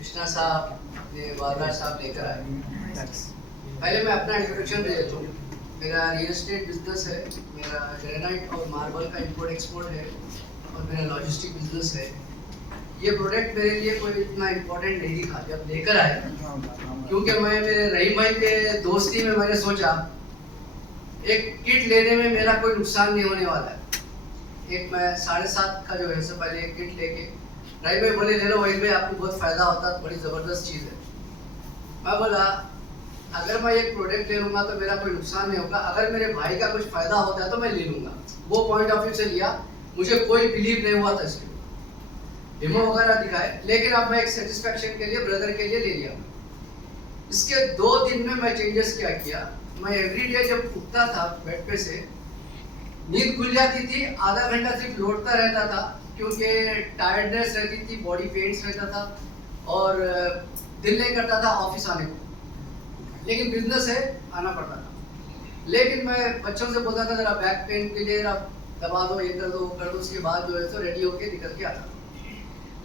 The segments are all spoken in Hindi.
कृष्णा साहब ने बालराज साहब लेकर आए। पहले मैं अपना इंट्रोडक्शन दे देता हूँ। मेरा रियल एस्टेट बिजनेस है, मेरा ग्रेनाइट और मार्बल का इंपोर्ट एक्सपोर्ट है और मेरा लॉजिस्टिक बिजनेस है। ये प्रोडक्ट मेरे लिए कोई इतना इम्पोर्टेंट नहीं दिखा जब लेकर आए, क्योंकि मैं मेरे रहीम भाई के दोस्ती में मैंने सोचा एक किट लेने में मेरा कोई नुकसान नहीं होने वाला है। एक मैं 7.5 का जो है उससे पहले एक किट लेके रहीम भाई बोले ले लो वही भाई, आपको बहुत फ़ायदा होता है, बड़ी ज़बरदस्त चीज़ है। मैं बोला अगर मैं एक प्रोडक्ट ले लूँगा तो मेरा कोई नुकसान नहीं होगा, अगर मेरे भाई का कुछ फ़ायदा होता है तो मैं ले लूँगा। वो पॉइंट ऑफ व्यू से लिया, मुझे कोई बिलीव नहीं हुआ था इसके डेमो वगैरह दिखाए, लेकिन अब मैं एक सेटिस्फेक्शन के लिए ब्रदर के लिए ले लिया। इसके 2 दिन में मैं चेंजेस क्या किया। मैं एवरीडे जब उठता था बेड पे से, नींद खुल जाती थी, आधा घंटा सिर्फ लौटता रहता था क्योंकि टायर्डनेस रहती थी, बॉडी पेन्स रहता था और दिल नहीं करता था ऑफिस आने को, लेकिन बिजनेस है आना पड़ता था। लेकिन मैं बच्चों से बोलता था जरा बैक पेन के लिए जरा दबा दो, ये कर दो, वो कर दो, उसके बाद जो है तो रेडी होके निकल के आता।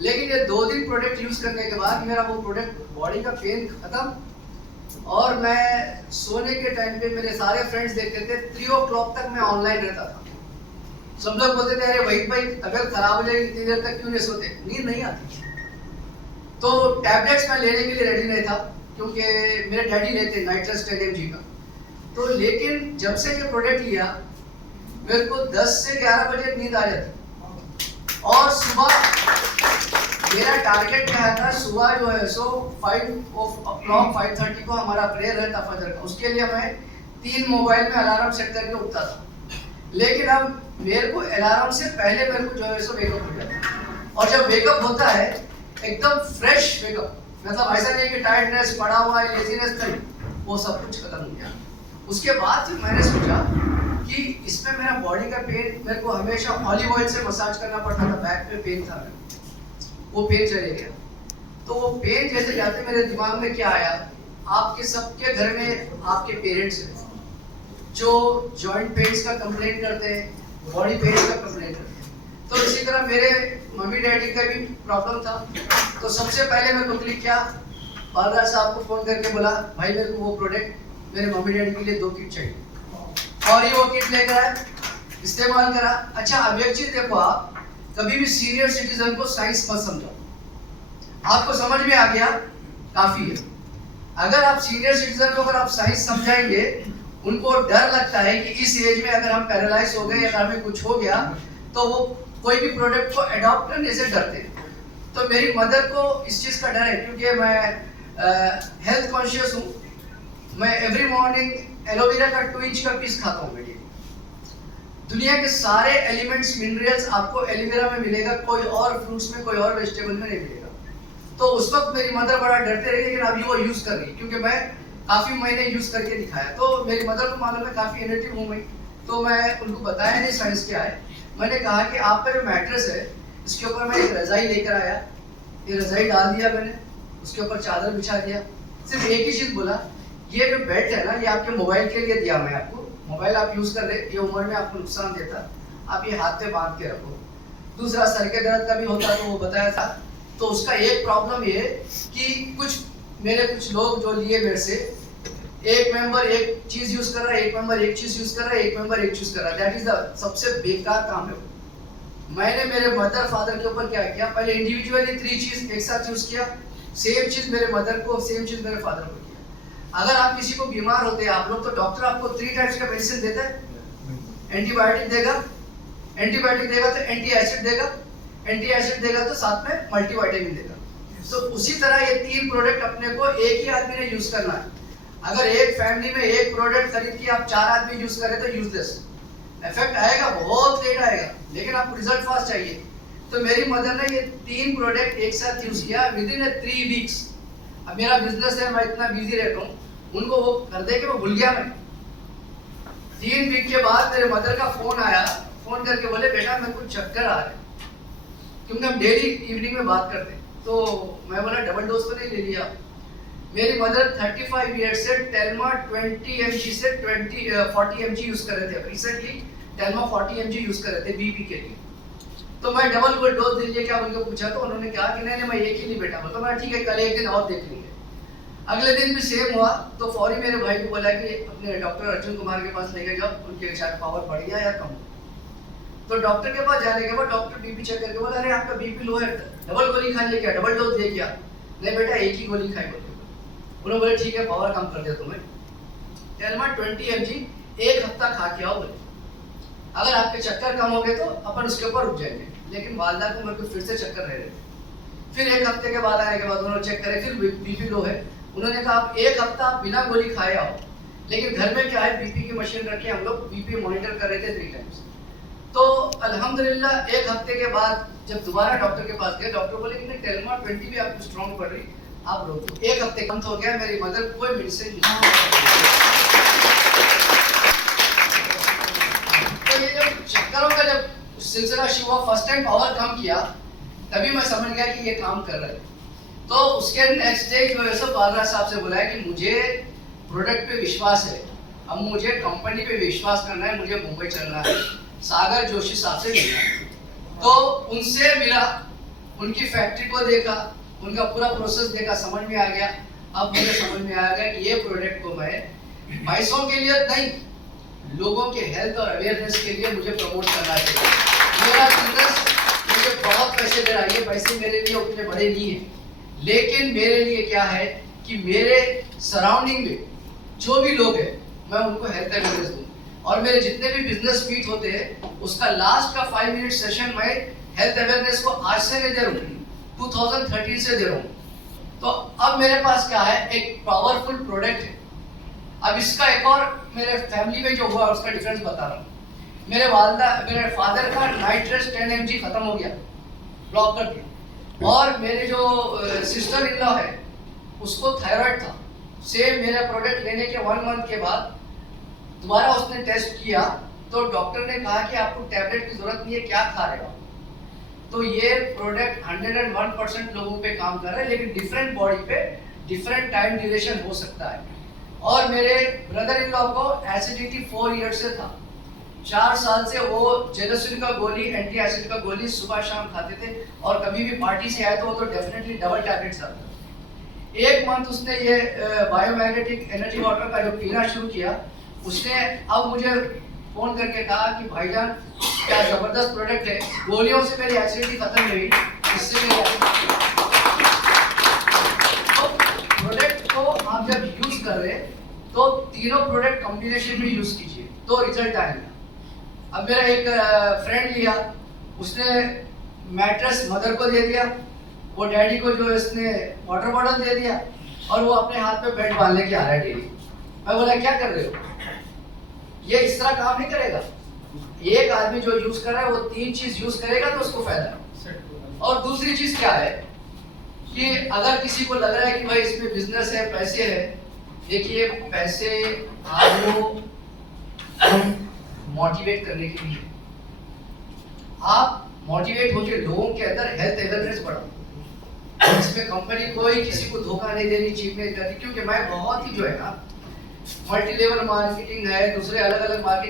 लेकिन ये 2 दिन प्रोडक्ट यूज करने के बाद मेरा वो प्रोडक्ट बॉडी का पेन खत्म और मैं सोने के टाइम पे मेरे सारे फ्रेंड्स देखते थे 3 o'clock तक मैं ऑनलाइन रहता था। सब लोग बोलते थे अरे वहीद भाई तबीयत खराब हो जाएगी, इतनी देर तक क्यों नहीं सोते, नींद नहीं आती। तो टैबलेट्स मैं लेने के लिए रेडी नहीं था क्योंकि मेरे डैडी लेते नाइट्रस 10 mg का। तो लेकिन जब से ये प्रोडक्ट लिया मेरे को 10 से 11 बजे नींद आ जाती और सुबह मेरा टारगेट क्या था, सुबह जो है सो 5:30 को हमारा प्रेयर रहता फजर का, उसके लिए मैं 3 मोबाइल में अलार्म सेट करके उठता था। लेकिन अब मेरे को अलार्म से पहले मेरे को जो है सो वेकअप हो जाता और जब वेकअप होता है एकदम फ्रेश वेकअप, मतलब ऐसा नहीं कि टायर्डनेस पड़ा हुआ है, लेजीनेस नहीं, वो सब कुछ खत्म हो गया। उसके बाद फिर मैंने सोचा कि इसमें मेरा बॉडी का पेन, मेरे को हमेशा ऑलिव ऑयल से मसाज करना पड़ता था, बैक पे पेन था, वो पेन चले गया। तो वो पेन जैसे जाते मेरे दिमाग में क्या आया, आपके सबके घर में आपके पेरेंट्स हैं जो जॉइंट पेन्स का कंप्लेंट करते हैं, बॉडी पेन्स का कंप्लेंट करते हैं। तो इसी तरह मेरे मम्मी डैडी का भी प्रॉब्लम था। तो सबसे पहले मैं तो क्लिक किया, बालराज साहब को फ़ोन करके बोला भाई मेरे को वो प्रोडक्ट मेरे मम्मी डैडी के लिए 2 किट चाहिए और ये वो किट लेकर आए, इस्तेमाल करा। अच्छा अब एक चीज़ देखो, आप कभी भी सीनियर सिटीजन को साइंस मत समझो, आपको समझ में आ गया काफ़ी है। अगर आप सीनियर सिटीजन को अगर आप साइंस समझाएंगे, उनको डर लगता है कि इस एज में अगर हम पैरालाइज हो गए या हमें कुछ हो गया तो वो कोई भी प्रोडक्ट को अडॉप्ट करने से डरते हैं। तो मेरी मदर को इस चीज़ का डर है क्योंकि मैं हेल्थ कॉन्शियस हूँ। मैं एवरी मॉर्निंग एलोवेरा का 2 इंच का पीस खाता हूँ। मेरी दुनिया के सारे एलिमेंट्स मिनरल्स आपको एलोवेरा में मिलेगा, कोई और फ्रूट्स में, कोई और वेजिटेबल में नहीं मिलेगा। तो उस वक्त मेरी मदर बड़ा डरते रही, लेकिन अभी वो यूज़ कर रही क्योंकि मैं काफ़ी महीने यूज़ करके दिखाया। तो मेरी मदर को मालूम है काफ़ी इनोवेटिव हूँ मैं, तो मैं उनको बताया नहीं साइंस क्या है। मैंने कहा कि आपका जो मैट्रेस है इसके ऊपर मैं एक रज़ाई लेकर आया, ये रज़ाई डाल दिया मैंने, उसके ऊपर चादर बिछा दिया, सिर्फ एक ही चीज़ बोला, ये जो बेल्ट है ना ये आपके मोबाइल के लिए दिया मैं आपको, मोबाइल आप यूज़ कर रहे, ये उम्र में आपको नुकसान देता, आप ये हाथ पे बांध के रखो। दूसरा सर के दर्द का भी होता तो वो बताया था। तो उसका एक प्रॉब्लम ये कि कुछ लोग जो लिए मेरे से, एक मेंबर एक चीज यूज कर रहा है, एक मेंबर एक चीज यूज कर रहा है, एक मेंबर एक चीज कर रहा है, दैट इज द सबसे बेकार काम है। मैंने मेरे मदर फादर के ऊपर क्या किया, पहले इंडिविजुअली 3 चीज एक साथ यूज किया, सेम चीज मेरे मदर को, सेम चीज मेरे फादर को किया। अगर आप किसी को बीमार होते हैं आप लोग, तो डॉक्टर आपको 3 टाइप्स का मेडिसिन देता है, एंटीबायोटिक देगा तो एंटी एसिड देगा तो साथ में मल्टीविटामिन देगा। तो उसी तरह ये 3 प्रोडक्ट अपने को एक ही आदमी ने यूज करना है। अगर एक फैमिली में एक प्रोडक्ट खरीद के आप 4 आदमी यूज करें तो यूजलेस, इफेक्ट आएगा बहुत लेट आएगा, लेकिन आपको रिजल्ट फास्ट चाहिए। तो मेरी मदर ने ये 3 प्रोडक्ट एक साथ यूज किया विद इन 3 वीक्स। अब मेरा बिजनेस है, मैं इतना बिजी रहता हूँ, उनको वो कर दे के वो भूल गया मैं। 3 वीक के बाद मेरे मदर का फोन आया, फोन करके बोले बेटा मेरे को चक्कर आ रहे, क्योंकि हम डेली इवनिंग में बात करते हैं। तो मैं बोला डबल डोज तो नहीं ले लिया। मेरी मदर 35 ईयर्स से टेल्मा 20 mg से 40 mg यूज कर रहे थे। रिसेंटली टेल्मा 40 mg यूज कर रहे थे बीपी के लिए। तो मैं डबल को डोज दीजिए क्या उनको पूछा, तो उन्होंने कहा कि नहीं नहीं मैं एक ही नहीं बेटा, तो मैं ठीक है कल एक दिन और देख लेंगे। अगले दिन भी सेम हुआ, तो फौरी मेरे भाई को बोला कि अपने डॉक्टर अर्जुन कुमार के पास लेके जाओ, उनके शायद पावर बढ़ गया या कम। तो डॉक्टर के पास जाने के बाद डॉक्टर बीपी चेक करके बोला अरे आपका बीपी लो है, डबल गोली खा लिया क्या, डबल डोज दे क्या, नहीं बेटा एक ही गोली खाई बोले। उन्होंने बोले ठीक है पावर कम कर दिया तुम्हें, टेलमा 20 mg एक हफ्ता खा के आओ बोले, अगर आपके चक्कर कम हो गए तो अपन उसके ऊपर रुक जाएंगे। लेकिन वालदा को मेरे को फिर से चक्कर रह रहे थे। फिर एक हफ्ते के बाद आने के बाद उन्होंने चेक करे, फिर बीपी लो है, उन्होंने कहा आप एक हफ्ता बिना गोली खाए आओ। लेकिन घर में क्या है बीपी की मशीन रखी, हम लोग बीपी मॉनिटर कर रहे थे 3 टाइम्स। तो अल्हम्दुलिल्लाह एक हफ्ते के बाद जब दोबारा डॉक्टर के पास गए, डॉक्टर बोले कि नहीं टेलमा 20 भी आपको स्ट्रॉन्ग पड़ रही, आप रोक दो। एक हफ्ते कम हो गया, मेरी मदर कोई मेडिसिन नहीं। तो ये जब चक्करों का जब सिलसिला शुरू हुआ, फर्स्ट टाइम पावर कम किया, तभी मैं समझ गया कि ये काम कर रहा है। तो उसके नेक्स्ट डे जो है बालरा साहब से बोला है कि मुझे प्रोडक्ट पे विश्वास है, अब मुझे कंपनी पे विश्वास करना है, मुझे मुंबई चलना है, सागर जोशी साहब से मिलना है। तो उनसे मिला, उनकी फैक्ट्री को देखा, उनका पूरा प्रोसेस देखा, समझ में आ गया। अब मुझे समझ में आ गया कि ये प्रोडक्ट को मैं पैसों के लिए नहीं, लोगों के हेल्थ और अवेयरनेस के लिए मुझे प्रमोट करना चाहिए। मेरा बिजनेस मुझे बहुत पैसे दे रहा है, ये पैसे मेरे लिए उतने बड़े नहीं हैं, लेकिन मेरे लिए क्या है कि मेरे सराउंडिंग में जो भी लोग हैं मैं उनको हेल्थ अवेयरनेस दूं। और मेरे जितने भी बिजनेस मीट होते हैं उसका लास्ट का 5 मिनट सेशन मैं हेल्थ अवेयरनेस को आज से नहीं दे रहा हूँ, 2013 से दे रहा हूँ। तो अब मेरे पास क्या है, एक पावरफुल प्रोडक्ट है। अब इसका एक और मेरे फैमिली में जो हुआ उसका डिफरेंस बता रहा हूँ। मेरे फादर का नाइट रेस्ट 10 mg खत्म हो गया, ब्लॉक कर दिया। और मेरे जो सिस्टर इन लॉ है उसको थायराइड था, सेम मेरा प्रोडक्ट लेने के 1 मंथ के बाद दोबारा उसने टेस्ट किया, तो डॉक्टर ने कहा कि आपको टैबलेट की जरूरत नहीं है, क्या खा रहे हो। तो ये प्रोडक्ट 101% लोगों पे काम कर रहा है, लेकिन डिफरेंट बॉडी पे डिफरेंट टाइम ड्यूरेशन हो सकता है। और मेरे ब्रदर इन लॉ को एसिडिटी 4 ईयर्स से था, 4 साल से वो जेलोसिन का गोली, एंटी एसिड का गोली सुबह शाम खाते थे, और कभी भी पार्टी से आए तो वो तो डेफिनेटली डबल टैबलेट्स आता था। 1 मंथ उसने ये बायोमैग्नेटिक एनर्जी वाटर का जो पीना शुरू किया, उसने अब मुझे फोन करके कहा कि भाईजान क्या जबरदस्त प्रोडक्ट है, गोलियों से मेरी एसिडिटी खत्म नहीं हुई, इससे मेरी तो प्रोडक्ट को आप जब यूज कर रहे तो तीनों प्रोडक्ट कॉम्बिनेशन में यूज कीजिए तो रिजल्ट आएगा। अब मेरा एक फ्रेंड लिया, उसने मैट्रेस मदर को दे दिया, वो डैडी को जो इसने वाटर बॉटल दे दिया, और वो अपने हाथ पे बेल्ट बांध लेके आ रहा है डेली। मैं बोला क्या कर रहे हो, ये इस तरह काम नहीं करेगा। एक आदमी जो यूज कर रहा है वो 3 चीज यूज करेगा तो उसको फायदा है। और दूसरी चीज क्या है कि अगर किसी को लग रहा है कि भाई इसमें बिजनेस है, पैसे है, देखिए पैसे आपको मोटिवेट करने के लिए, आप मोटिवेट होकर लोगों के अंदर हेल्थ अवेयरनेस बढ़ाओ। इसमें कंपनी कोई किसी को धोखा नहीं देनी, चीट नहीं करती, क्योंकि मैं बहुत ही जो है ना मल्टी लेवल मार्केटिंग है, दूसरे अलग अलग मार्केटिंग